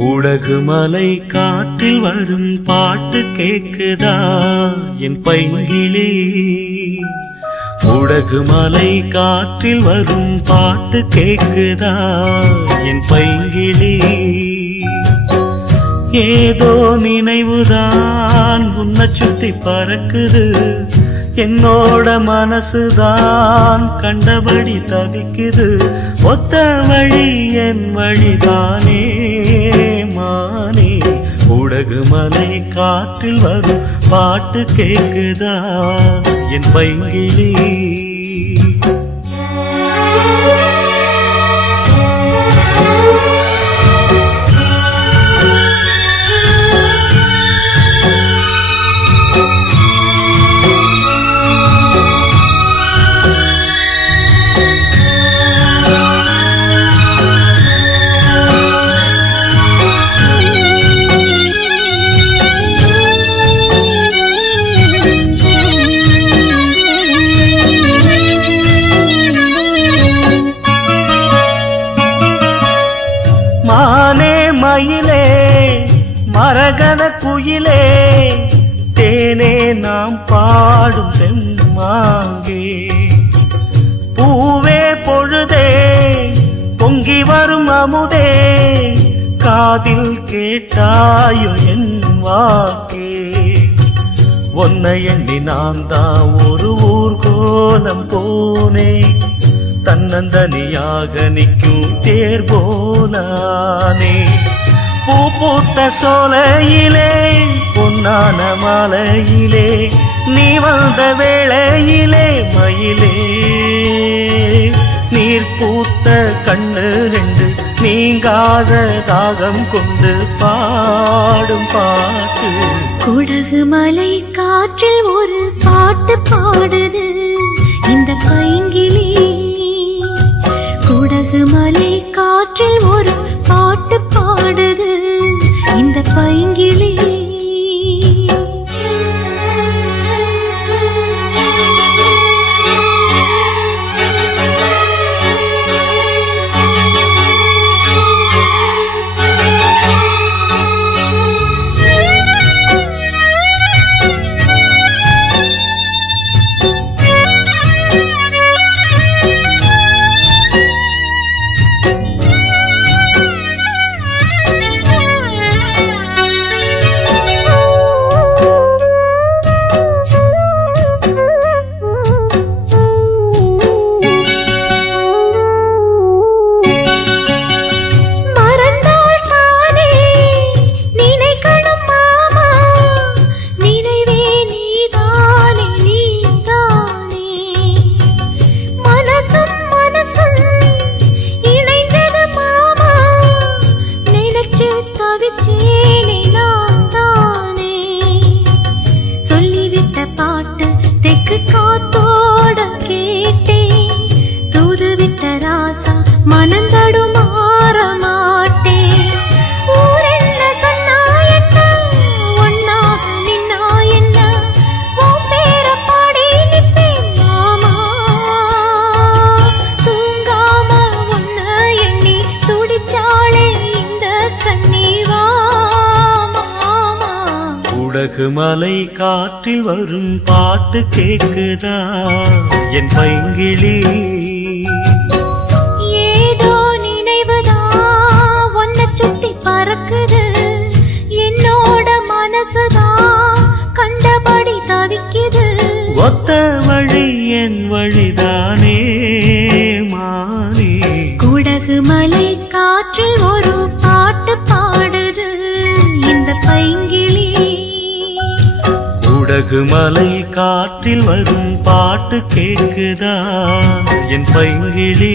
குடகு மலை காற்றில் வரும் பாட்டு கேக்குதா என் பைங்கிளி. குடகு மலை காற்றில் வரும் பாட்டு கேக்குதா என் பைங்கிளி. ஏதோ நினைவுதான் உன்னை சுத்தி பறக்குது, என்னோட மனசுதான் கண்டபடி தவிக்குது. ஒத்த வழி என் வழிதானே மானே. குடகு மலை காற்றில் வரும் பாட்டு கேக்குதா என் பைங்கிளி. மானே மயிலே மரகத குயிலே, தேனே நாம் பாடும் செம்மாங்கே. பூவே பொழுதே பொங்கி வரும் அமுதே, காதில் கேட்டாயோ என் வாக்கே. ஒன்னை எண்ணி நான் தான் ஒரு ஊர்கோலம் போனே, தன்னந்தனியாக நிற்கும் தேர் போலானே. பூ பூத்த சோலையிலே பொன்னான மாலையிலே, நீ வந்த வேளையிலே மயிலே. நீர் பூத்த கண்ணு ரெண்டு நீங்காத தாகம் கொண்டு பாடும் பாட்டு. குடகு மலை காற்றில் ஒரு பாட்டு பாடுது இந்த பைங்கிளி. குடகு மலை காற்றில் ஒரு பாட்டு பாடுது இந்த பைங்கிளி. குடகு மலை காற்றில் வரும் பாட்டு கேக்குதா என் பைங்கிளி. ஏதோ நினைவுதான் உன்னை சுத்தி பறக்குது, என்னோட மனசுதான் கண்டபடி தவிக்குது. ஒத்த வழி என் வழிதானே மானே. குடகு மலை காற்றில் ஒரு பாட்டு பாடுது இந்த பைங்கிளி. குடகு மலை காற்றில் வரும் பாட்டு கேக்குதா என் பைங்கிளி.